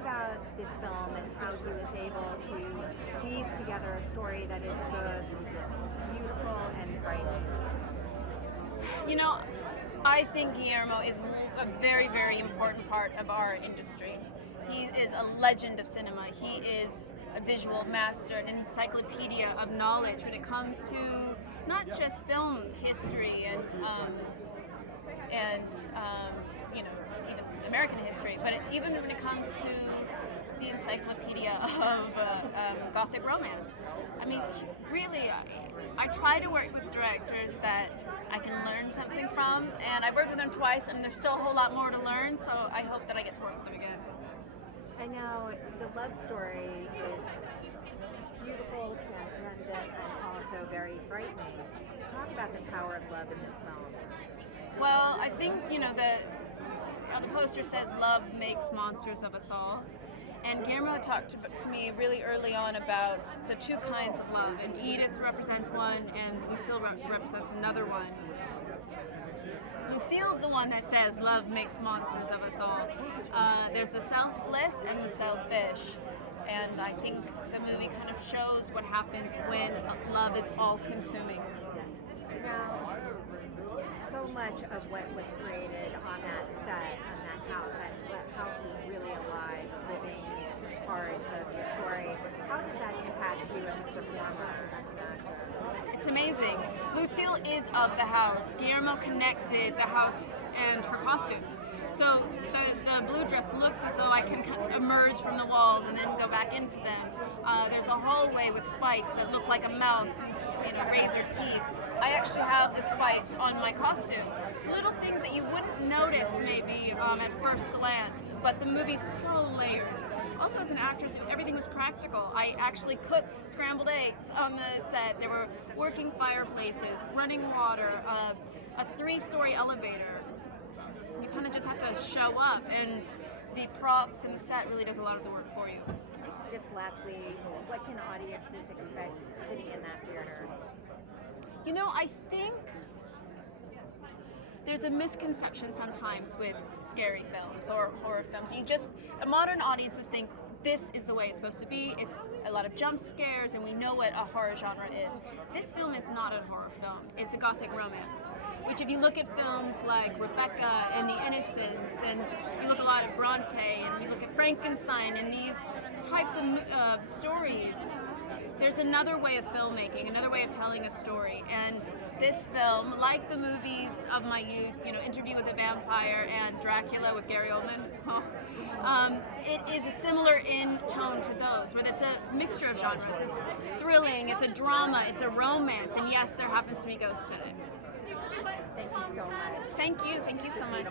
about this film and how he was able to weave together a story that is both beautiful and frightening. You know, I think Guillermo is a very, very important part of our industry. He is a legend of cinema. He is a visual master, an encyclopedia of knowledge when it comes to not just film history and you know, even American history, but even when it comes to the encyclopedia of Gothic romance. I mean, really, I try to work with directors that I can learn something from, and I've worked with them twice, and there's still a whole lot more to learn, so I hope that I get to work with them again. And now the love story is beautiful, transcendent, and also very frightening. Talk about the power of love in this film. Well, I think, you know, the poster says love makes monsters of us all. And Guillermo talked to me really early on about the two kinds of love, and Edith represents one and Lucille represents another one. Lucille's the one that says love makes monsters of us all. There's the selfless and the selfish. And I think the movie kind of shows what happens when love is all-consuming. Now, so much of what was created on that set, on that house was really alive, living part of the story. How does that impact you as a performer, as an actor? It's amazing. Lucille is of the house. Guillermo connected the house and her costumes. So the blue dress looks as though I can emerge from the walls and then go back into them. There's a hallway with spikes that look like a mouth, you know, razor teeth. I actually have the spikes on my costume. Little things that you wouldn't notice maybe at first glance, but the movie's so layered. Also, as an actress, everything was practical. I actually cooked scrambled eggs on the set. There were working fireplaces, running water, a 3-story elevator. You kind of just have to show up, and the props and the set really does a lot of the work for you. Just lastly, what can audiences expect sitting in that theater? You know, I think there's a misconception sometimes with scary films or horror films. Modern audiences think this is the way it's supposed to be. It's a lot of jump scares, and we know what a horror genre is. This film is not a horror film. It's a Gothic romance, which if you look at films like Rebecca and The Innocents, and you look a lot at Bronte, and you look at Frankenstein and these types of stories, there's another way of filmmaking, another way of telling a story. And this film, like the movies of my youth, you know, Interview with a Vampire and Dracula with Gary Oldman, it is similar in tone to those, where it's a mixture of genres. It's thrilling, it's a drama, it's a romance, and yes, there happens to be ghosts in it. Thank you so much. Thank you so much.